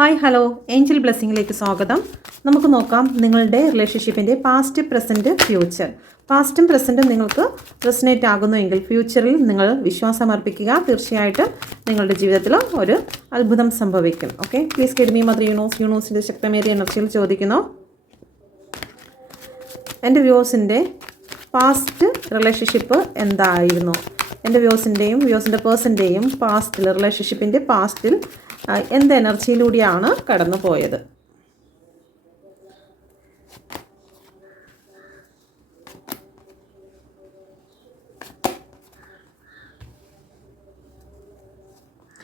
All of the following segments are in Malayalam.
Hi hello. ഏഞ്ചൽ ബ്ലെസ്സിങ്ങിലേക്ക് സ്വാഗതം. നമുക്ക് നോക്കാം നിങ്ങളുടെ റിലേഷൻഷിപ്പിന്റെ പാസ്റ്റ് പ്രസന്റ് ഫ്യൂച്ചർ പാസ്റ്റും പ്രസന്റും നിങ്ങൾക്ക് റെസിനേറ്റ് ആകുന്നുവെങ്കിൽ ഫ്യൂച്ചറിൽ നിങ്ങൾ വിശ്വാസം അർപ്പിക്കുക തീർച്ചയായിട്ടും നിങ്ങളുടെ ജീവിതത്തിൽ ഒരു അത്ഭുതം സംഭവിക്കും. Okay please guide me mother universe യൂണോസിന്റെ ശക്തമേറിയ എനർജിയിൽ ചോദിക്കുന്നു. എന്റെ വ്യൂസിന്റെ പാസ്റ്റ് റിലേഷൻഷിപ്പ് എന്തായിരുന്നു? എന്റെ വ്യൂസിന്റെയും വ്യൂസിന്റെ പേഴ്സന്റെയും പാസ്റ്റിൽ റിലേഷൻഷിപ്പിന്റെ പാസ്റ്റിൽ എന്ത് എനർജിയിലൂടെയാണ് കടന്നു പോയത്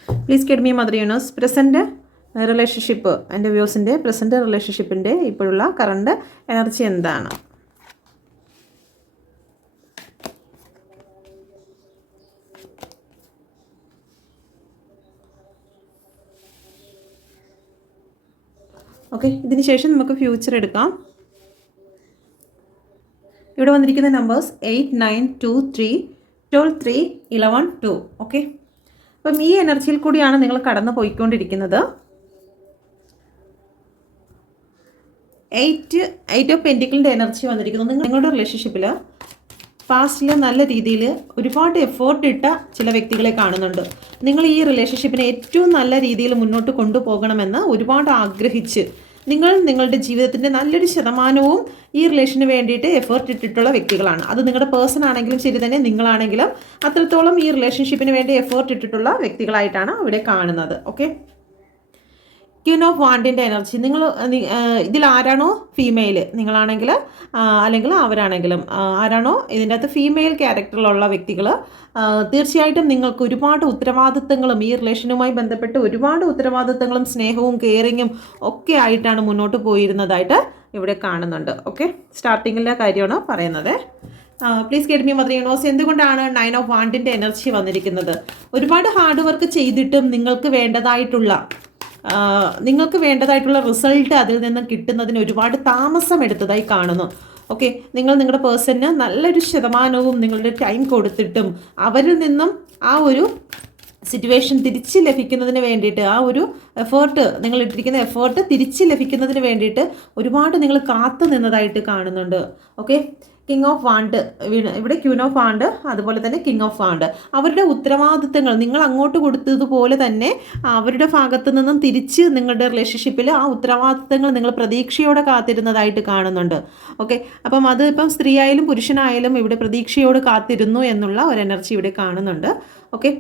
please guide me mother universe present relationship എന്റെ വ്യൂസിന്റെ പ്രസന്റ് റിലേഷൻഷിപ്പിന്റെ ഇപ്പോഴുള്ള കറണ്ട് എനർജി എന്താണ്? ഓക്കെ ഇതിന് ശേഷം നമുക്ക് ഫ്യൂച്ചർ എടുക്കാം. ഇവിടെ വന്നിരിക്കുന്ന numbers eight nine two three twelve three eleven two okay അപ്പം ഈ എനർജിയിൽ കൂടിയാണ് നിങ്ങൾ കടന്നു പോയിക്കൊണ്ടിരിക്കുന്നത്. എയ്റ്റ് എയ്റ്റ് ഓഫ് പെന്റിക്കിളിന്റെ എനർജി വന്നിരിക്കുന്നു. നിങ്ങൾ നിങ്ങളുടെ റിലേഷൻഷിപ്പിൽ പാസ്റ്റിൽ നല്ല രീതിയിൽ ഒരുപാട് എഫേർട്ട് ഇട്ട ചില വ്യക്തികളെ കാണുന്നുണ്ട്. നിങ്ങൾ ഈ റിലേഷൻഷിപ്പിനെ ഏറ്റവും നല്ല രീതിയിൽ മുന്നോട്ട് കൊണ്ടുപോകണമെന്ന് ഒരുപാട് ആഗ്രഹിച്ച് നിങ്ങൾ നിങ്ങളുടെ ജീവിതത്തിന്റെ നല്ലൊരു ശതമാനവും ഈ റിലേഷന് വേണ്ടിയിട്ട് എഫേർട്ട് ഇട്ടിട്ടുള്ള വ്യക്തികളാണ്. അത് നിങ്ങളുടെ പേഴ്സൺ ആണെങ്കിലും ശരി തന്നെ നിങ്ങളാണെങ്കിലും അത്രത്തോളം ഈ റിലേഷൻഷിപ്പിന് വേണ്ടി എഫേർട്ട് ഇട്ടിട്ടുള്ള വ്യക്തികളായിട്ടാണ് ഇവിടെ കാണുന്നത്. ഓക്കെ ക്യൂൻ ഓഫ് വാണ്ടിന്റെ എനർജി നിങ്ങൾ ഇതിൽ ആരാണോ ഫീമെയിൽ നിങ്ങളാണെങ്കിൽ അല്ലെങ്കിൽ അവരാണെങ്കിലും. ആരാണോ ഇതിന്റെ അകത്ത് ഫീമെയിൽ ക്യാരക്ടറിലുള്ള വ്യക്തികൾ തീർച്ചയായിട്ടും നിങ്ങൾക്ക് ഒരുപാട് ഉത്തരവാദിത്തങ്ങളും ഈ റിലേഷനുമായി ബന്ധപ്പെട്ട് ഒരുപാട് ഉത്തരവാദിത്തങ്ങളും സ്നേഹവും കെയറിങ്ങും ഒക്കെ ആയിട്ടാണ് മുന്നോട്ട് പോയിരുന്നതായിട്ട് ഇവിടെ കാണുന്നുണ്ട്. ഓക്കെ സ്റ്റാർട്ടിങ്ങിലെ കാര്യമാണ് പറയുന്നത്. Please guide me mother universe എന്തുകൊണ്ടാണ് നയൻ ഓഫ് വാണ്ടിന്റെ എനർജി വന്നിരിക്കുന്നത്? ഒരുപാട് ഹാർഡ് വർക്ക് ചെയ്തിട്ടും നിങ്ങൾക്ക് വേണ്ടതായിട്ടുള്ള നിങ്ങൾക്ക് വേണ്ടതായിട്ടുള്ള റിസൾട്ട് അതിൽ നിന്ന് കിട്ടുന്നതിന് ഒരുപാട് താമസം എടുത്തതായി കാണുന്നു. ഓക്കെ നിങ്ങൾ നിങ്ങളുടെ പേഴ്സണിന് നല്ലൊരു ശതമാനവും നിങ്ങളുടെ ടൈം കൊടുത്തിട്ടും അവരിൽ നിന്നും ആ ഒരു സിറ്റുവേഷൻ തിരിച്ച് ലഭിക്കുന്നതിന് വേണ്ടിയിട്ട് ആ ഒരു എഫേർട്ട് നിങ്ങൾ ഇട്ടിരിക്കുന്ന എഫേർട്ട് തിരിച്ച് ലഭിക്കുന്നതിന് വേണ്ടിയിട്ട് ഒരുപാട് നിങ്ങൾ കാത്തു നിന്നതായിട്ട് കാണുന്നുണ്ട്. ഓക്കെ കിങ് ഓഫ് വാണ്ട് ഇവിടെ ക്യൂൻ ഓഫ് വാണ്ട് അതുപോലെ തന്നെ കിങ് ഓഫ് വാണ്ട് അവരുടെ ഉത്തരവാദിത്തങ്ങൾ നിങ്ങൾ അങ്ങോട്ട് കൊടുത്തതുപോലെ തന്നെ അവരുടെ ഭാഗത്തു നിന്നും തിരിച്ച് നിങ്ങളുടെ റിലേഷൻഷിപ്പിൽ ആ ഉത്തരവാദിത്തങ്ങൾ നിങ്ങൾ പ്രതീക്ഷയോടെ കാത്തിരുന്നതായിട്ട് കാണുന്നുണ്ട്. ഓക്കെ അപ്പം അത് ഇപ്പം സ്ത്രീ ആയാലും പുരുഷനായാലും ഇവിടെ പ്രതീക്ഷയോട് കാത്തിരുന്നു എന്നുള്ള ഒരു എനർജി ഇവിടെ കാണുന്നുണ്ട്. ഓക്കെ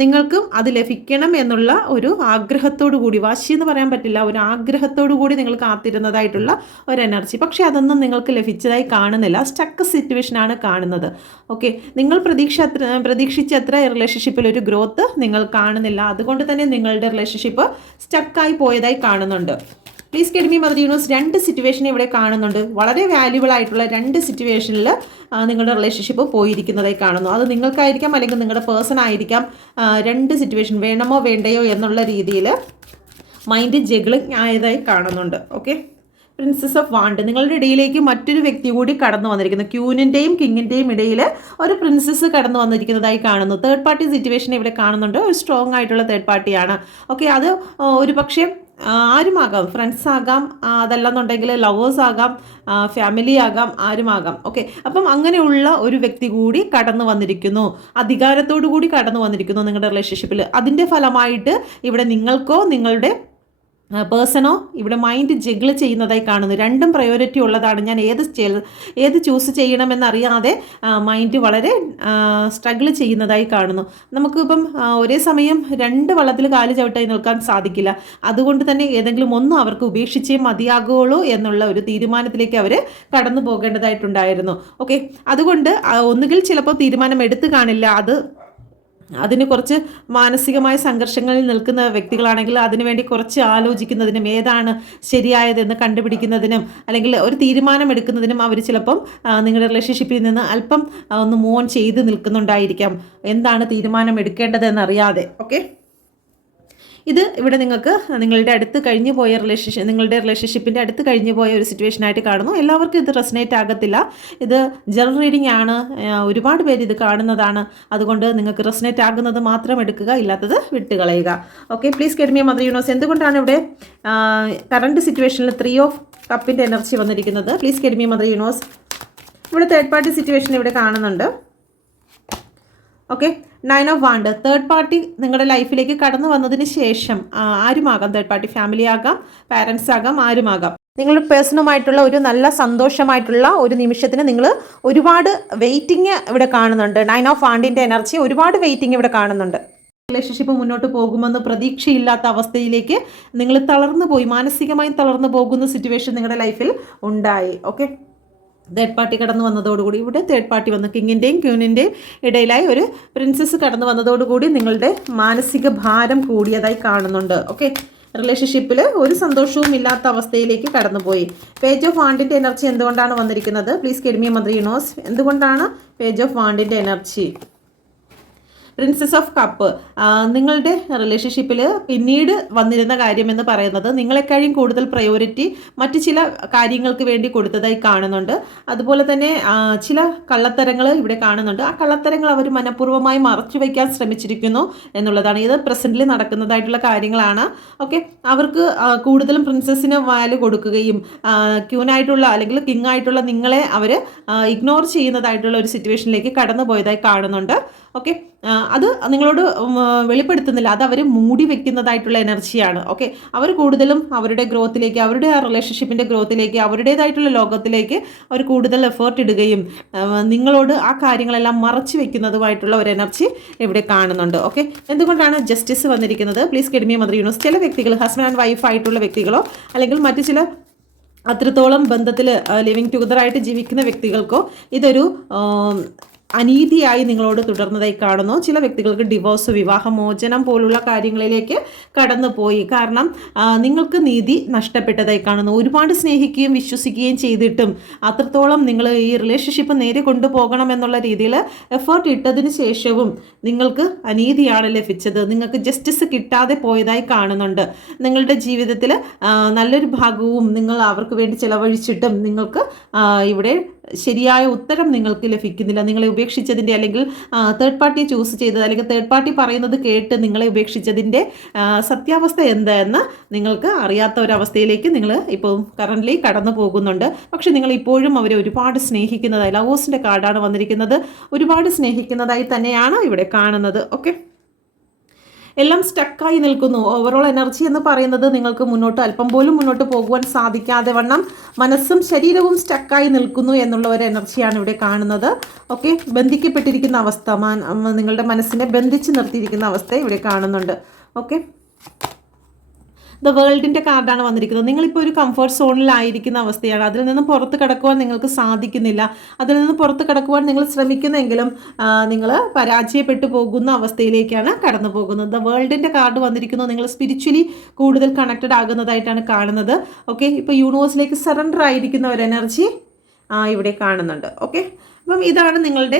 നിങ്ങൾക്കും അത് ലഭിക്കണം എന്നുള്ള ഒരു ആഗ്രഹത്തോടു കൂടി വാശി എന്ന് പറയാൻ പറ്റില്ല ഒരു ആഗ്രഹത്തോടു കൂടി നിങ്ങൾ കാത്തിരുന്നതായിട്ടുള്ള ഒരു എനർജി പക്ഷേ അതൊന്നും നിങ്ങൾക്ക് ലഭിച്ചതായി കാണുന്നില്ല. സ്റ്റക്ക് സിറ്റുവേഷനാണ് കാണുന്നത്. ഓക്കെ നിങ്ങൾ പ്രതീക്ഷ അത്ര പ്രതീക്ഷിച്ച അത്ര റിലേഷൻഷിപ്പിൽ ഒരു ഗ്രോത്ത് നിങ്ങൾ കാണുന്നില്ല. അതുകൊണ്ട് തന്നെ നിങ്ങളുടെ റിലേഷൻഷിപ്പ് സ്റ്റക്കായി പോയതായി കാണുന്നുണ്ട്. പ്ലീസ് കെഡ്മി മദർ യൂണിവേഴ്സ് രണ്ട് സിറ്റുവേഷൻ ഇവിടെ കാണുന്നുണ്ട്. വളരെ വാല്യുബിൾ ആയിട്ടുള്ള രണ്ട് സിറ്റുവേഷനിൽ നിങ്ങളുടെ റിലേഷൻഷിപ്പ് പോയിരിക്കുന്നതായി കാണുന്നു. അത് നിങ്ങൾക്കായിരിക്കാം അല്ലെങ്കിൽ നിങ്ങളുടെ പേഴ്സൺ ആയിരിക്കാം രണ്ട് സിറ്റുവേഷൻ വേണമോ വേണ്ടയോ എന്നുള്ള രീതിയിൽ മൈൻഡ് ജഗ്ലിങ് ആയതായി കാണുന്നുണ്ട്. ഓക്കെ പ്രിൻസസ് ഓഫ് വാണ്ട് നിങ്ങളുടെ ഇടയിലേക്ക് മറ്റൊരു വ്യക്തി കൂടി കടന്നു വന്നിരിക്കുന്നു. ക്യൂനിന്റെയും കിങ്ങിന്റെയും ഇടയിൽ ഒരു പ്രിൻസസ് കടന്നു വന്നിരിക്കുന്നതായി കാണുന്നു. തേർഡ് പാർട്ടി സിറ്റുവേഷൻ ഇവിടെ കാണുന്നുണ്ട്. ഒരു സ്ട്രോങ് ആയിട്ടുള്ള തേർഡ് പാർട്ടിയാണ് ഓക്കെ അത് ഒരു പക്ഷേ ആരുമാകാം? ഫ്രണ്ട്സ് ആകാം അതല്ലെന്നുണ്ടെങ്കിൽ ലവേഴ്സ് ആകാം ഫാമിലി ആകാം ആരുമാകാം. ഓക്കെ അപ്പം അങ്ങനെയുള്ള ഒരു വ്യക്തി കൂടി കടന്നു വന്നിരിക്കുന്നു. അധികാരത്തോടു കൂടി കടന്നു വന്നിരിക്കുന്നു നിങ്ങളുടെ റിലേഷൻഷിപ്പിൽ അതിന്റെ ഫലമായിട്ട് ഇവിടെ നിങ്ങൾക്കോ നിങ്ങളുടെ പേഴ്സണോ? ഇവിടെ മൈൻഡ് ജഗിൾ ചെയ്യുന്നതായി കാണുന്നു. രണ്ടും പ്രയോറിറ്റി ഉള്ളതാണ്. ഞാൻ ഏത് ഏത് ചൂസ് ചെയ്യണമെന്നറിയാതെ മൈൻഡ് വളരെ സ്ട്രഗിൾ ചെയ്യുന്നതായി കാണുന്നു. നമുക്കിപ്പം ഒരേ സമയം രണ്ട് വള്ളത്തിൽ കാൽ ചവിട്ടായി നിൽക്കാൻ സാധിക്കില്ല. അതുകൊണ്ട് തന്നെ ഏതെങ്കിലും ഒന്നും അവർക്ക് ഉപേക്ഷിച്ചേ മതിയാകുള്ളൂ എന്നുള്ള ഒരു തീരുമാനത്തിലേക്ക് അവർ കടന്നു പോകേണ്ടതായിട്ടുണ്ടായിരുന്നു. ഓക്കെ അതുകൊണ്ട് ഒന്നുകിൽ ചിലപ്പോൾ തീരുമാനം എടുത്തു കാണില്ല. അത് അതിന് കുറച്ച് മാനസികമായ സംഘർഷങ്ങളിൽ നിൽക്കുന്ന വ്യക്തികളാണെങ്കിൽ അതിനുവേണ്ടി കുറച്ച് ആലോചിക്കുന്നതിനും ഏതാണ് ശരിയായതെന്ന് കണ്ടുപിടിക്കുന്നതിനും അല്ലെങ്കിൽ ഒരു തീരുമാനം എടുക്കുന്നതിനും അവർ ചിലപ്പം നിങ്ങളുടെ റിലേഷൻഷിപ്പിൽ നിന്ന് അല്പം ഒന്ന് മൂവ് ഓൺ ചെയ്ത് നിൽക്കുന്നുണ്ടായിരിക്കാം. എന്താണ് തീരുമാനം എടുക്കേണ്ടതെന്ന് അറിയാതെ ഓക്കെ ഇത് ഇവിടെ നിങ്ങൾക്ക് നിങ്ങളുടെ അടുത്ത് കഴിഞ്ഞു പോയ റിലേഷൻഷിപ്പ് നിങ്ങളുടെ റിലേഷൻഷിപ്പിന്റെ അടുത്ത് കഴിഞ്ഞു പോയ ഒരു സിറ്റുവേഷൻ ആയിട്ട് കാണുന്നു. എല്ലാവർക്കും ഇത് റെസനേറ്റ് ആകത്തില്ല. ഇത് ജനറൽ റീഡിംഗ് ആണ്. ഒരുപാട് പേര് ഇത് കാണുന്നതാണ്. അതുകൊണ്ട് നിങ്ങൾക്ക് റെസനേറ്റ് ആകുന്നത് മാത്രം എടുക്കുക ഇല്ലാത്തത് വിട്ടുകളയുക. Okay please guide me mother universe എന്തുകൊണ്ടാണ് ഇവിടെ കറണ്ട് സിറ്റുവേഷനിൽ ത്രീ ഓഫ് കപ്പിന്റെ എനർജി വന്നിരിക്കുന്നത്? Please guide me mother universe ഇവിടെ തേർഡ് പാർട്ടി സിറ്റുവേഷൻ ഇവിടെ കാണുന്നുണ്ട്. Okay nine of wand third party നിങ്ങളുടെ ലൈഫിലേക്ക് കടന്നു വന്നതിന് ശേഷം ആരുമാകാം? തേർഡ് പാർട്ടി ഫാമിലി ആകാം പാരൻസ് ആകാം ആരുമാകാം? നിങ്ങളുടെ പേഴ്സണുമായിട്ടുള്ള ഒരു നല്ല സന്തോഷമായിട്ടുള്ള ഒരു നിമിഷത്തിന് നിങ്ങൾ ഒരുപാട് വെയിറ്റിംഗ് ഇവിടെ കാണുന്നുണ്ട്. നയൻ ഓഫ് വാണ്ടിന്റെ എനർജി ഒരുപാട് വെയിറ്റിംഗ് ഇവിടെ കാണുന്നുണ്ട്. റിലേഷൻഷിപ്പ് മുന്നോട്ട് പോകുമെന്ന് പ്രതീക്ഷയില്ലാത്ത അവസ്ഥയിലേക്ക് നിങ്ങൾ തളർന്നു പോയി. മാനസികമായി തളർന്നു പോകുന്ന സിറ്റുവേഷൻ നിങ്ങളുടെ ലൈഫിൽ ഉണ്ടായി. ഓക്കെ തേർഡ് പാർട്ടി കടന്നു വന്നതോടുകൂടി ഇവിടെ തേർഡ് പാർട്ടി വന്ന കിങ്ങിന്റെയും ക്യൂനിന്റെയും ഇടയിലായി ഒരു പ്രിൻസസ് കടന്നു വന്നതോടുകൂടി നിങ്ങളുടെ മാനസിക ഭാരം കൂടിയതായി കാണുന്നുണ്ട്. ഓക്കെ റിലേഷൻഷിപ്പിൽ ഒരു സന്തോഷവും ഇല്ലാത്ത അവസ്ഥയിലേക്ക് കടന്നുപോയി. പേജ് ഓഫ് വാണ്ടിന്റെ എനർജി എന്തുകൊണ്ടാണ് വന്നിരിക്കുന്നത്? പ്ലീസ് കെഡ്മിയ മന്ത്രി യൂണോസ് എന്തുകൊണ്ടാണ് പേജ് ഓഫ് വാണ്ടിന്റെ എനർജി പ്രിൻസസ് ഓഫ് കപ്പ് നിങ്ങളുടെ റിലേഷൻഷിപ്പിൽ പിന്നീട് വന്നിരുന്ന കാര്യം എന്ന് പറയുന്നത് നിങ്ങളെക്കാളും കൂടുതൽ പ്രയോറിറ്റി മറ്റ് ചില കാര്യങ്ങൾക്ക് വേണ്ടി കൊടുത്തതായി കാണുന്നുണ്ട്. അതുപോലെ തന്നെ ചില കള്ളത്തരങ്ങൾ ഇവിടെ കാണുന്നുണ്ട്. ആ കള്ളത്തരങ്ങൾ അവർ മനഃപൂർവമായി മറച്ചു വയ്ക്കാൻ ശ്രമിച്ചിരിക്കുന്നു എന്നുള്ളതാണ്. ഇത് പ്രസന്റിൽ നടക്കുന്നതായിട്ടുള്ള കാര്യങ്ങളാണ്. ഓക്കെ അവർക്ക് കൂടുതലും പ്രിൻസസിന് വാൽ കൊടുക്കുകയും ക്യൂനായിട്ടുള്ള അല്ലെങ്കിൽ കിങ് ആയിട്ടുള്ള നിങ്ങളെ അവർ ഇഗ്നോർ ചെയ്യുന്നതായിട്ടുള്ള ഒരു സിറ്റുവേഷനിലേക്ക് കടന്നു പോയതായി കാണുന്നുണ്ട് ഓക്കെ അത് നിങ്ങളോട് വെളിപ്പെടുത്തുന്നില്ല. അത് അവർ മൂടി വെക്കുന്നതായിട്ടുള്ള എനർജിയാണ്. ഓക്കെ? അവർ കൂടുതലും അവരുടെ ഗ്രോത്തിലേക്ക് അവരുടെ ആ റിലേഷൻഷിപ്പിന്റെ ഗ്രോത്തിലേക്ക് അവരുടേതായിട്ടുള്ള ലോകത്തിലേക്ക് അവർ കൂടുതൽ എഫേർട്ട് ഇടുകയും നിങ്ങളോട് ആ കാര്യങ്ങളെല്ലാം മറച്ചു വെക്കുന്നതുമായിട്ടുള്ള ഒരു എനർജി ഇവിടെ കാണുന്നുണ്ട്. ഓക്കെ? എന്തുകൊണ്ടാണ് ജസ്റ്റിസ് വന്നിരിക്കുന്നത്? പ്ലീസ് കെഡ്മി മദർ യൂണിവേഴ്സ് ചില വ്യക്തികൾ ഹസ്ബൻഡ് ആൻഡ് വൈഫ് ആയിട്ടുള്ള വ്യക്തികളോ അല്ലെങ്കിൽ മറ്റു ചില അത്രത്തോളം ബന്ധത്തിൽ ലിവിങ് ടുഗദറായിട്ട് ജീവിക്കുന്ന വ്യക്തികൾക്കോ ഇതൊരു അനീതിയായി നിങ്ങളോട് തുടർന്നതായി കാണുന്നു. ചില വ്യക്തികൾക്ക് ഡിവോഴ്സ് വിവാഹമോചനം പോലുള്ള കാര്യങ്ങളിലേക്ക് കടന്നുപോയി. കാരണം നിങ്ങൾക്ക് നീതി നഷ്ടപ്പെട്ടതായി കാണുന്നു. ഒരുപാട് സ്നേഹിക്കുകയും വിശ്വസിക്കുകയും ചെയ്തിട്ടും അത്രത്തോളം നിങ്ങൾ ഈ റിലേഷൻഷിപ്പ് നേരെ കൊണ്ടുപോകണം എന്നുള്ള രീതിയിൽ എഫേർട്ട് ഇട്ടതിന് ശേഷവും നിങ്ങൾക്ക് അനീതിയാണ് ലഭിച്ചത്. നിങ്ങൾക്ക് ജസ്റ്റിസ് കിട്ടാതെ പോയതായി കാണുന്നുണ്ട്. നിങ്ങളുടെ ജീവിതത്തിൽ നല്ലൊരു ഭാഗവും നിങ്ങൾ അവർക്ക് വേണ്ടി ചിലവഴിച്ചിട്ടും നിങ്ങൾക്ക് ഇവിടെ ശരിയായ ഉത്തരം നിങ്ങൾക്ക് ലഭിക്കുന്നില്ല. നിങ്ങളെ ഉപേക്ഷിച്ചതിന്റെ അല്ലെങ്കിൽ തേർഡ് പാർട്ടി ചൂസ് ചെയ്തത് അല്ലെങ്കിൽ തേർഡ് പാർട്ടി പറയുന്നത് കേട്ട് നിങ്ങളെ ഉപേക്ഷിച്ചതിന്റെ സത്യാവസ്ഥ എന്താണെന്ന് നിങ്ങൾക്ക് അറിയാത്ത ഒരവസ്ഥയിലേക്ക് നിങ്ങൾ ഇപ്പോൾ കറന്റ്ലി കടന്നു പോകുന്നുണ്ട്. പക്ഷെ നിങ്ങൾ ഇപ്പോഴും അവരെ ഒരുപാട് സ്നേഹിക്കുന്നതായി ലവോസിന്റെ കാർഡാണ് വന്നിരിക്കുന്നത്. ഒരുപാട് സ്നേഹിക്കുന്നതായി തന്നെയാണ് ഇവിടെ കാണുന്നത്. ഓക്കെ എല്ലാം സ്റ്റക്കായി നിൽക്കുന്നു. ഓവറോൾ എനർജി എന്ന് പറയുന്നത് നിങ്ങൾക്ക് മുന്നോട്ട് അല്പം പോലും മുന്നോട്ട് പോകുവാൻ സാധിക്കാതെ വണ്ണം മനസ്സും ശരീരവും സ്റ്റക്കായി നിൽക്കുന്നു എന്നുള്ള ഒരു എനർജിയാണ് ഇവിടെ കാണുന്നത്. ഓക്കെ ബന്ധിക്കപ്പെട്ടിരിക്കുന്ന അവസ്ഥ. നിങ്ങളുടെ മനസ്സിനെ ബന്ധിച്ച് നിർത്തിയിരിക്കുന്ന അവസ്ഥ ഇവിടെ കാണുന്നുണ്ട്. ഓക്കെ ദ വേൾഡിന്റെ കാർഡാണ് വന്നിരിക്കുന്നത്. നിങ്ങളിപ്പോൾ ഒരു കംഫർട്ട് സോണിലായിരിക്കുന്ന അവസ്ഥയാണ്. അതിൽ നിന്ന് പുറത്ത് കിടക്കുവാൻ നിങ്ങൾക്ക് സാധിക്കുന്നില്ല. അതിൽ നിന്ന് പുറത്ത് കിടക്കുവാൻ നിങ്ങൾ ശ്രമിക്കുന്നെങ്കിലും നിങ്ങൾ പരാജയപ്പെട്ടു പോകുന്ന അവസ്ഥയിലേക്കാണ് കടന്നു പോകുന്നത്. ദ വേൾഡിന്റെ കാർഡ് വന്നിരിക്കുന്നത് നിങ്ങൾ സ്പിരിച്വലി കൂടുതൽ കണക്റ്റഡ് ആകുന്നതായിട്ടാണ് കാണുന്നത്. ഓക്കെ ഇപ്പോൾ യൂണിവേഴ്സിലേക്ക് സറണ്ടർ ആയിരിക്കുന്ന ഒരു എനർജി ഇവിടെ കാണുന്നുണ്ട്. ഓക്കെ അപ്പം ഇതാണ് നിങ്ങളുടെ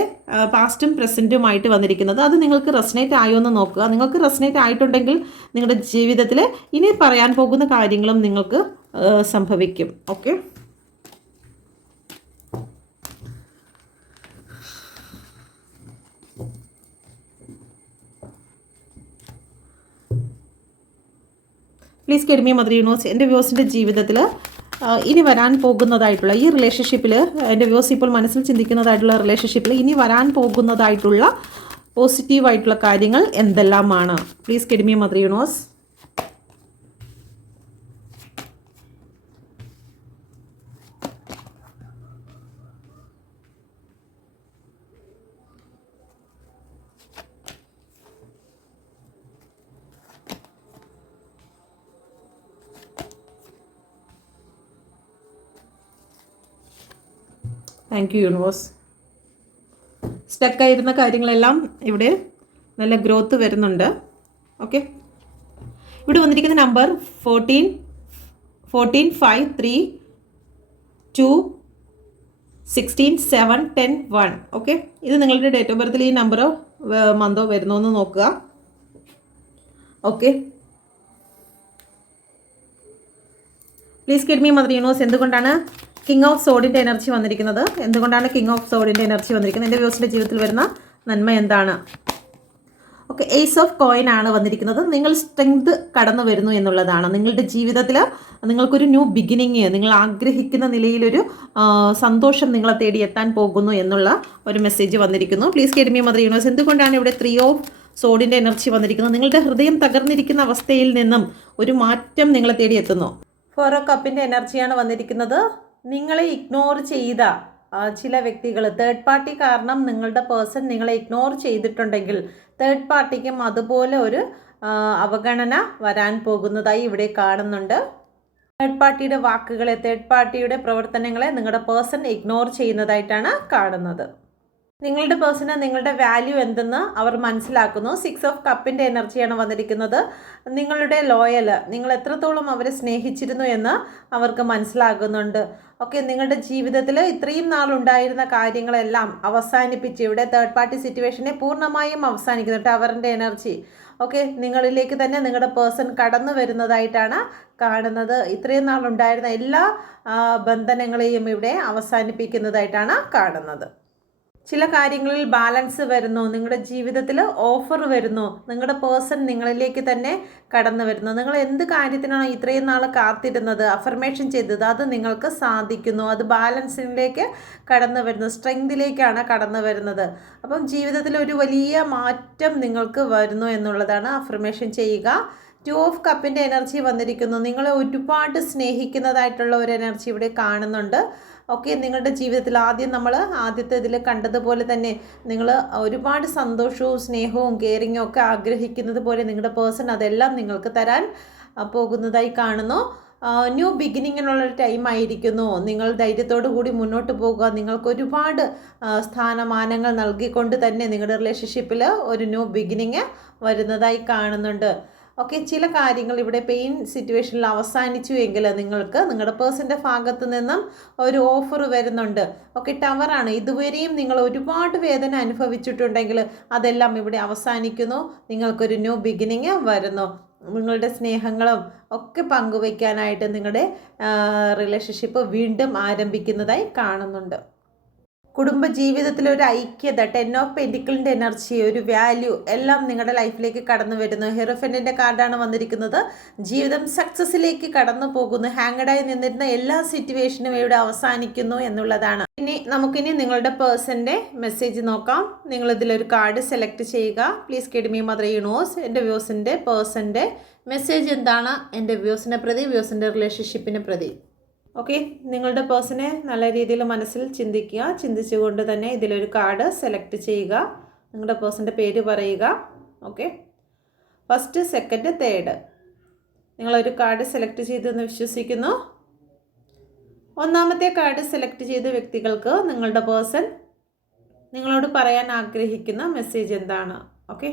പാസ്റ്റും പ്രസന്റുമായിട്ട് വന്നിരിക്കുന്നത്. അത് നിങ്ങൾക്ക് റെസനേറ്റ് ആയോ എന്ന് നോക്കുക. നിങ്ങൾക്ക് റെസനേറ്റ് ആയിട്ടുണ്ടെങ്കിൽ നിങ്ങളുടെ ജീവിതത്തിൽ ഇനി പറയാൻ പോകുന്ന കാര്യങ്ങളും നിങ്ങൾക്ക് സംഭവിക്കും. Okay please guide me mother universe എന്റെ വ്യൂസിന്റെ ജീവിതത്തിൽ ഇനി വരാൻ പോകുന്നതായിട്ടുള്ള ഈ റിലേഷൻഷിപ്പിൽ എന്റെ വ്യൂസ് ഇപ്പോൾ മനസ്സിൽ ചിന്തിക്കുന്നതായിട്ടുള്ള റിലേഷൻഷിപ്പിൽ ഇനി വരാൻ പോകുന്നതായിട്ടുള്ള പോസിറ്റീവായിട്ടുള്ള കാര്യങ്ങൾ എന്തെല്ലാമാണ്? Please guide me mother thank you universe സ്റ്റക്കായിരുന്ന കാര്യങ്ങളെല്ലാം ഇവിടെ നല്ല ഗ്രോത്ത് വരുന്നുണ്ട്. ഓക്കെ ഇവിടെ വന്നിരിക്കുന്ന number fourteen fourteen five three two sixteen seven ten one okay ഇത് നിങ്ങളുടെ ഡേറ്റ് ഓഫ് ബർത്തിൽ ഈ നമ്പറോ മന്തോ വരുന്നോ എന്ന് നോക്കുക. Okay please guide me mother universe എന്തുകൊണ്ടാണ് കിങ് ഓഫ് സോഡിന്റെ എനർജി വന്നിരിക്കുന്നത്. എന്തുകൊണ്ടാണ് കിങ് ഓഫ് സോഡിന്റെ എനർജി വന്നിരിക്കുന്നത്? എന്റെ വ്യൂസിന്റെ ജീവിതത്തിൽ വരുന്ന നന്മ എന്താണ്? ഓക്കെ എയ്സ് ഓഫ് കോയിൻ ആണ് വന്നിരിക്കുന്നത്. നിങ്ങൾ സ്ട്രെങ്ത് കടന്നു വരുന്നു എന്നുള്ളതാണ്. നിങ്ങളുടെ ജീവിതത്തിൽ നിങ്ങൾക്കൊരു ന്യൂ ബിഗിനിങ് നിങ്ങൾ ആഗ്രഹിക്കുന്ന നിലയിലൊരു സന്തോഷം നിങ്ങളെ തേടി എത്താൻ പോകുന്നു എന്നുള്ള ഒരു മെസ്സേജ് വന്നിരിക്കുന്നു. പ്ലീസ് കേഡ്മി മദർ യൂണിവേഴ്സ് എന്തുകൊണ്ടാണ് ഇവിടെ ത്രീ ഓഫ് സോഡിന്റെ എനർജി വന്നിരിക്കുന്നത്? നിങ്ങളുടെ ഹൃദയം തകർന്നിരിക്കുന്ന അവസ്ഥയിൽ നിന്നും ഒരു മാറ്റം നിങ്ങളെ തേടി എത്തുന്നു. ഫോറോ കപ്പിന്റെ എനർജിയാണ് വന്നിരിക്കുന്നത്. നിങ്ങളെ ഇഗ്നോർ ചെയ്ത ചില വ്യക്തികൾ തേർഡ് പാർട്ടി കാരണം നിങ്ങളുടെ പേഴ്സൺ നിങ്ങളെ ഇഗ്നോർ ചെയ്തിട്ടുണ്ടെങ്കിൽ തേർഡ് പാർട്ടിക്കും അതുപോലെ ഒരു അവഗണന വരാൻ പോകുന്നതായി ഇവിടെ കാണുന്നുണ്ട്. തേർഡ് പാർട്ടിയുടെ വാക്കുകളെ തേർഡ് പാർട്ടിയുടെ പ്രവർത്തനങ്ങളെ നിങ്ങളുടെ പേഴ്സൺ ഇഗ്നോർ ചെയ്യുന്നതായിട്ടാണ് കാണുന്നത്. നിങ്ങളുടെ പേഴ്സണ് നിങ്ങളുടെ വാല്യൂ എന്തെന്ന് അവർ മനസ്സിലാക്കുന്നു. സിക്സ് ഓഫ് കപ്പിന്റെ എനർജിയാണ് വന്നിരിക്കുന്നത്. നിങ്ങളുടെ ലോയൽ നിങ്ങൾ എത്രത്തോളം അവരെ സ്നേഹിച്ചിരുന്നു എന്ന് അവർക്ക് മനസ്സിലാകുന്നുണ്ട്. ഓക്കെ നിങ്ങളുടെ ജീവിതത്തിൽ ഇത്രയും നാളുണ്ടായിരുന്ന കാര്യങ്ങളെല്ലാം അവസാനിപ്പിച്ച് ഇവിടെ തേർഡ് പാർട്ടി സിറ്റുവേഷനെ പൂർണമായും അവസാനിക്കുന്നു ടവറിന്റെ എനർജി. ഓക്കെ നിങ്ങളിലേക്ക് തന്നെ നിങ്ങളുടെ പേഴ്സൺ കടന്നു വരുന്നതായിട്ടാണ് കാണുന്നത്. ഇത്രയും നാളുണ്ടായിരുന്ന എല്ലാ ബന്ധനങ്ങളെയും ഇവിടെ അവസാനിപ്പിക്കുന്നതായിട്ടാണ് കാണുന്നത്. ചില കാര്യങ്ങളിൽ ബാലൻസ് വരുന്നു നിങ്ങളുടെ ജീവിതത്തിൽ ഓഫർ വരുന്നു നിങ്ങളുടെ പേഴ്സൺ നിങ്ങളിലേക്ക് തന്നെ കടന്നു വരുന്നു. നിങ്ങൾ എന്ത് കാര്യത്തിനാണോ ഇത്രയും നാൾ കാത്തിരുന്നത് അഫർമേഷൻ ചെയ്തത് അത് നിങ്ങൾക്ക് സാധിക്കുന്നു. അത് ബാലൻസിലേക്ക് കടന്നു വരുന്നു സ്ട്രെങ്തിലേക്കാണ് കടന്നു വരുന്നത്. അപ്പം ജീവിതത്തിൽ ഒരു വലിയ മാറ്റം നിങ്ങൾക്ക് വരുന്നു എന്നുള്ളതാണ് അഫർമേഷൻ ചെയ്യുക. ടു ഓഫ് കപ്പിന്റെ എനർജി വന്നിരിക്കുന്നു. നിങ്ങളെ ഒരുപാട് സ്നേഹിക്കുന്നതായിട്ടുള്ള ഒരു എനർജി ഇവിടെ കാണുന്നുണ്ട്. ഓക്കെ നിങ്ങളുടെ ജീവിതത്തിൽ ആദ്യം നമ്മൾ ആദ്യത്തെ ഇതിൽ കണ്ടതുപോലെ തന്നെ നിങ്ങൾ ഒരുപാട് സന്തോഷവും സ്നേഹവും കെയറിങ്ങും ഒക്കെ ആഗ്രഹിക്കുന്നത് പോലെ നിങ്ങളുടെ പേഴ്സൺ അതെല്ലാം നിങ്ങൾക്ക് തരാൻ പോകുന്നതായി കാണുന്നു. ന്യൂ ബിഗിനിങ്ങിനുള്ള ടൈം ആയിരിക്കുന്നു. നിങ്ങൾ ധൈര്യത്തോടു കൂടി മുന്നോട്ട് പോകുക. നിങ്ങൾക്ക് ഒരുപാട് സ്ഥാനമാനങ്ങൾ നൽകിക്കൊണ്ട് തന്നെ നിങ്ങളുടെ റിലേഷൻഷിപ്പിൽ ഒരു ന്യൂ ബിഗിനിങ് വരുന്നതായി കാണുന്നുണ്ട്. ഓക്കെ ചില കാര്യങ്ങൾ ഇവിടെ പെയിൻ സിറ്റുവേഷനിൽ അവസാനിച്ചു എങ്കിൽ നിങ്ങൾക്ക് നിങ്ങളുടെ പേഴ്സന്റെ ഭാഗത്ത് നിന്നും ഒരു ഓഫർ വരുന്നുണ്ട്. ഓക്കെ ടവറാണ് ഇതുവരെയും നിങ്ങൾ ഒരുപാട് വേദന അനുഭവിച്ചിട്ടുണ്ടെങ്കിൽ അതെല്ലാം ഇവിടെ അവസാനിക്കുന്നു. നിങ്ങൾക്കൊരു ന്യൂ ബിഗിനിങ് വരുന്നു. നിങ്ങളുടെ സ്നേഹങ്ങളും ഒക്കെ പങ്കുവയ്ക്കാനായിട്ട് നിങ്ങളുടെ റിലേഷൻഷിപ്പ് വീണ്ടും ആരംഭിക്കുന്നതായി കാണുന്നുണ്ട്. കുടുംബ ജീവിതത്തിലെ ഒരു ഐക്യത ടെൻ ഓഫ് പെന്റിക്കിളിന്റെ എനർജി ഒരു വാല്യൂ എല്ലാം നിങ്ങളുടെ ലൈഫിലേക്ക് കടന്നു വരുന്നു. ഹെറോഫന്റിന്റെ കാർഡാണ് വന്നിരിക്കുന്നത്. ജീവിതം സക്സസ്സിലേക്ക് കടന്നു പോകുന്നു. ഹാങ്ങഡായി നിന്നിരുന്ന എല്ലാ സിറ്റുവേഷനും ഇവിടെ അവസാനിക്കുന്നു എന്നുള്ളതാണ്. ഇനി നമുക്കിനി നിങ്ങളുടെ പേഴ്സന്റെ മെസ്സേജ് നോക്കാം. നിങ്ങൾ ഇതിലൊരു കാർഡ് സെലക്ട് ചെയ്യുക. Please guide me mother universe എന്റെ വ്യൂസിന്റെ പേഴ്സന്റെ മെസ്സേജ് എന്താണ്? എന്റെ വ്യൂസിനെ പ്രതി വ്യൂസിന്റെ റിലേഷൻഷിപ്പിനെ പ്രതി. ഓക്കെ നിങ്ങളുടെ പേഴ്സണെ നല്ല രീതിയിൽ മനസ്സിൽ ചിന്തിക്കുക. ചിന്തിച്ചുകൊണ്ട് തന്നെ ഇതിലൊരു കാർഡ് സെലക്ട് ചെയ്യുക. നിങ്ങളുടെ പേഴ്സന്റെ പേര് പറയുക. ഓക്കെ ഫസ്റ്റ് സെക്കൻഡ് തേർഡ് നിങ്ങളൊരു കാർഡ് സെലക്ട് ചെയ്തെന്ന് വിശ്വസിക്കുന്നു. ഒന്നാമത്തെ കാർഡ് സെലക്ട് ചെയ്ത വ്യക്തികൾക്ക് നിങ്ങളുടെ പേഴ്സൺ നിങ്ങളോട് പറയാൻ ആഗ്രഹിക്കുന്ന മെസ്സേജ് എന്താണ്? ഓക്കെ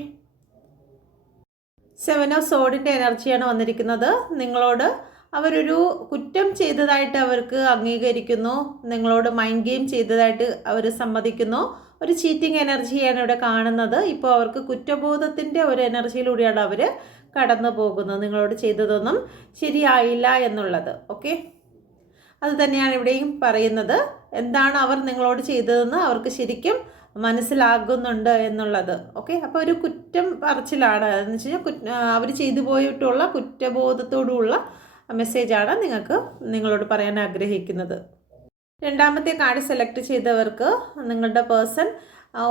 സെവൻ ഓഫ് സോഡിന്റെ എനർജിയാണ് വന്നിരിക്കുന്നത്. നിങ്ങളോട് അവരൊരു കുറ്റം ചെയ്തതായിട്ട് അവർക്ക് അംഗീകരിക്കുന്നു. നിങ്ങളോട് മൈൻഡ് ഗെയിം ചെയ്തതായിട്ട് അവർ സമ്മതിക്കുന്നു. ഒരു ചീറ്റിംഗ് എനർജിയാണ് ഇവിടെ കാണുന്നത്. ഇപ്പോൾ അവർക്ക് കുറ്റബോധത്തിന്റെ ഒരു എനർജിയിലൂടെയാണ് അവർ കടന്നു പോകുന്നത്. നിങ്ങളോട് ചെയ്തതൊന്നും ശരിയായില്ല എന്നുള്ളത്. ഓക്കെ അത് തന്നെയാണ് ഇവിടെയും പറയുന്നത്. എന്താണ് അവർ നിങ്ങളോട് ചെയ്തതെന്ന് അവർക്ക് ശരിക്കും മനസ്സിലാകുന്നുണ്ട് എന്നുള്ളത്. ഓക്കെ അപ്പോൾ ഒരു കുറ്റം പറച്ചിലാണ്. എന്ന് വെച്ച് കഴിഞ്ഞാൽ അവർ ചെയ്തു പോയിട്ടുള്ള കുറ്റബോധത്തോടുള്ള മെസ്സേജാണ് നിങ്ങൾക്ക് നിങ്ങളോട് പറയാൻ ആഗ്രഹിക്കുന്നത്. രണ്ടാമത്തെ കാർഡ് സെലക്ട് ചെയ്തവർക്ക് നിങ്ങളുടെ പേഴ്സൺ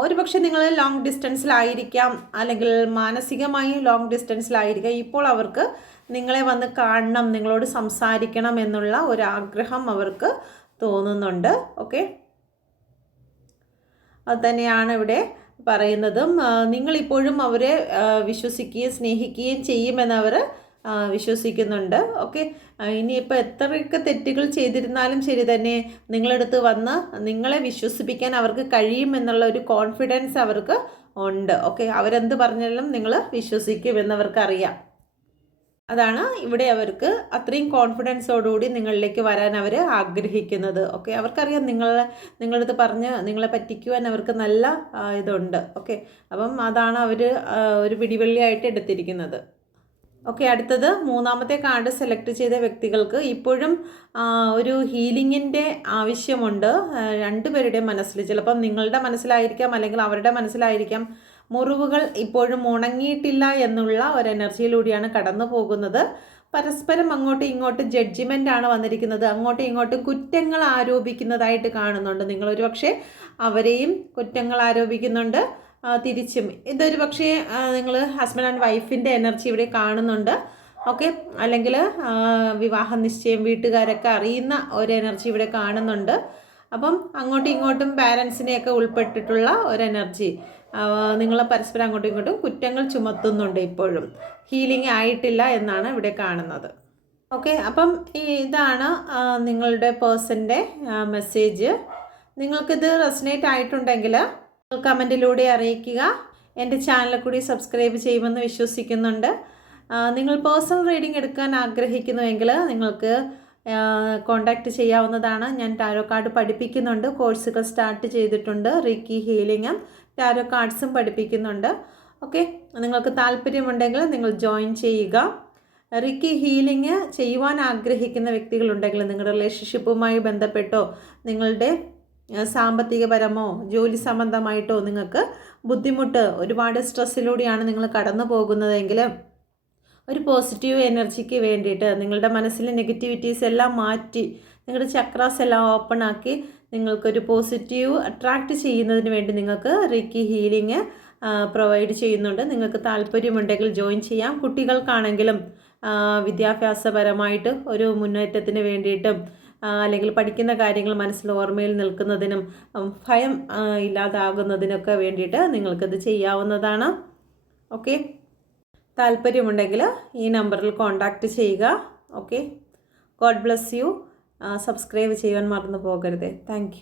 ഒരുപക്ഷെ നിങ്ങൾ ലോങ് ഡിസ്റ്റൻസിലായിരിക്കാം അല്ലെങ്കിൽ മാനസികമായി ലോങ് ഡിസ്റ്റൻസിലായിരിക്കാം ഇപ്പോൾ അവർക്ക് നിങ്ങളെ വന്ന് കാണണം നിങ്ങളോട് സംസാരിക്കണം എന്നുള്ള ഒരു ആഗ്രഹം അവർക്ക് തോന്നുന്നുണ്ട്. ഓക്കെ അത് തന്നെയാണ് ഇവിടെ പറയുന്നതും. നിങ്ങളിപ്പോഴും അവരെ വിശ്വസിക്കുകയും സ്നേഹിക്കുകയും ചെയ്യുമെന്നവർ വിശ്വസിക്കുന്നുണ്ട്. ഓക്കെ. ഇനിയിപ്പോൾ എത്രയൊക്കെ തെറ്റുകൾ ചെയ്തിരുന്നാലും ശരി തന്നെ നിങ്ങളടുത്ത് വന്ന് നിങ്ങളെ വിശ്വസിപ്പിക്കാൻ അവർക്ക് കഴിയുമെന്നുള്ള ഒരു കോൺഫിഡൻസ് അവർക്ക് ഉണ്ട്. ഓക്കെ. അവരെന്ത് പറഞ്ഞാലും നിങ്ങൾ വിശ്വസിക്കും അറിയാം അതാണ് ഇവിടെ അവർക്ക് അത്രയും കോൺഫിഡൻസോടുകൂടി നിങ്ങളിലേക്ക് വരാൻ അവർ ആഗ്രഹിക്കുന്നത്. ഓക്കെ. അവർക്കറിയാം നിങ്ങൾ നിങ്ങളടുത്ത് പറഞ്ഞ് നിങ്ങളെ പറ്റിക്കുവാൻ അവർക്ക് നല്ല ഇതുണ്ട്. ഓക്കെ. അപ്പം അതാണ് അവർ ഒരു പിടിവള്ളിയായിട്ട് എടുത്തിരിക്കുന്നത്. ഓക്കെ അടുത്തത് മൂന്നാമത്തെ കാർഡ് സെലക്ട് ചെയ്ത വ്യക്തികൾക്ക് ഇപ്പോഴും ഒരു ഹീലിങ്ങിന്റെ ആവശ്യമുണ്ട്. രണ്ടുപേരുടെ മനസ്സിൽ ചിലപ്പം നിങ്ങളുടെ മനസ്സിലായിരിക്കാം അല്ലെങ്കിൽ അവരുടെ മനസ്സിലായിരിക്കാം. മുറിവുകൾ ഇപ്പോഴും ഉണങ്ങിയിട്ടില്ല എന്നുള്ള ഒരു എനർജിയിലൂടെയാണ് കടന്നു പോകുന്നത്. പരസ്പരം അങ്ങോട്ടും ഇങ്ങോട്ടും ജഡ്ജിമെന്റ് ആണ് വന്നിരിക്കുന്നത്. അങ്ങോട്ടും ഇങ്ങോട്ടും കുറ്റങ്ങൾ ആരോപിക്കുന്നതായിട്ട് കാണുന്നുണ്ട്. നിങ്ങളൊരു പക്ഷേ അവരെയും കുറ്റങ്ങൾ ആരോപിക്കുന്നുണ്ട്. തിരിച്ചും. ഇതൊരു പക്ഷേ നിങ്ങൾ ഹസ്ബൻഡ് ആൻഡ് വൈഫിന്റെ എനർജി ഇവിടെ കാണുന്നുണ്ട്. ഓക്കെ അല്ലെങ്കിൽ വിവാഹ നിശ്ചയം വീട്ടുകാരൊക്കെ അറിയുന്ന ഒരു എനർജി ഇവിടെ കാണുന്നുണ്ട്. അപ്പം അങ്ങോട്ടും ഇങ്ങോട്ടും പാരൻസിനെയൊക്കെ ഉൾപ്പെട്ടിട്ടുള്ള ഒരു എനർജി നിങ്ങൾ പരസ്പരം അങ്ങോട്ടും ഇങ്ങോട്ടും കുറ്റങ്ങൾ ചുമത്തുന്നുണ്ട് ഇപ്പോഴും. ഹീലിംഗ് ആയിട്ടില്ല എന്നാണ് ഇവിടെ കാണുന്നത്. ഓക്കെ അപ്പം ഇതാണ് നിങ്ങളുടെ പേഴ്സന്റെ മെസ്സേജ് നിങ്ങൾക്കിത് റെസനേറ്റ് ആയിട്ടുണ്ടെങ്കിൽ കമന്റിലൂടെ അറിയിക്കുക. എന്റെ ചാനൽ കൂടി സബ്സ്ക്രൈബ് ചെയ്യുമെന്ന് വിശ്വസിക്കുന്നുണ്ട്. നിങ്ങൾ പേഴ്സണൽ റീഡിംഗ് എടുക്കാൻ ആഗ്രഹിക്കുന്നുവെങ്കിൽ നിങ്ങൾക്ക് കോണ്ടാക്ട് ചെയ്യാവുന്നതാണ്. ഞാൻ ടാരോ കാർഡ് പഠിപ്പിക്കുന്നുണ്ട്. കോഴ്സുകൾ സ്റ്റാർട്ട് ചെയ്തിട്ടുണ്ട്. റിക്കി ഹീലിങ്ങും ടാരോ കാർഡ്സും പഠിപ്പിക്കുന്നുണ്ട്. ഓക്കെ നിങ്ങൾക്ക് താല്പര്യമുണ്ടെങ്കിൽ നിങ്ങൾ ജോയിൻ ചെയ്യുക. റിക്കി ഹീലിംഗ് ചെയ്യുവാൻ ആഗ്രഹിക്കുന്ന വ്യക്തികളുണ്ടെങ്കിൽ നിങ്ങളുടെ റിലേഷൻഷിപ്പുമായി ബന്ധപ്പെട്ടോ നിങ്ങളുടെ സാമ്പത്തികപരമോ ജോലി സംബന്ധമായിട്ടോ നിങ്ങൾക്ക് ബുദ്ധിമുട്ട് ഒരുപാട് സ്ട്രെസ്സിലൂടെയാണ് നിങ്ങൾ കടന്നു പോകുന്നതെങ്കിൽ ഒരു പോസിറ്റീവ് എനർജിക്ക് വേണ്ടിയിട്ട് നിങ്ങളുടെ മനസ്സിലെ നെഗറ്റിവിറ്റീസ് എല്ലാം മാറ്റി നിങ്ങളുടെ ചക്രാസ് എല്ലാം ഓപ്പൺ ആക്കി നിങ്ങൾക്കൊരു പോസിറ്റീവ് അട്രാക്റ്റ് ചെയ്യുന്നതിന് വേണ്ടി നിങ്ങൾക്ക് റിക്കി ഹീലിംഗ് പ്രൊവൈഡ് ചെയ്യുന്നുണ്ട്. നിങ്ങൾക്ക് താല്പര്യമുണ്ടെങ്കിൽ ജോയിൻ ചെയ്യാം. കുട്ടികൾക്കാണെങ്കിലും വിദ്യാഭ്യാസപരമായിട്ട് ഒരു മുന്നേറ്റത്തിന് വേണ്ടിയിട്ടും അല്ലെങ്കിൽ പഠിക്കുന്ന കാര്യങ്ങൾ മനസ്സിൽ ഓർമ്മയിൽ നിൽക്കുന്നതിനും ഭയം ഇല്ലാതാകുന്നതിനൊക്കെ വേണ്ടിയിട്ട് നിങ്ങൾക്കിത് ചെയ്യാവുന്നതാണ്. ഓക്കെ? താല്പര്യമുണ്ടെങ്കിൽ ഈ നമ്പറിൽ കോൺടാക്റ്റ് ചെയ്യുക. Okay? God bless you. Subscribe ചെയ്യാൻ മറന്നു പോകരുത്. താങ്ക്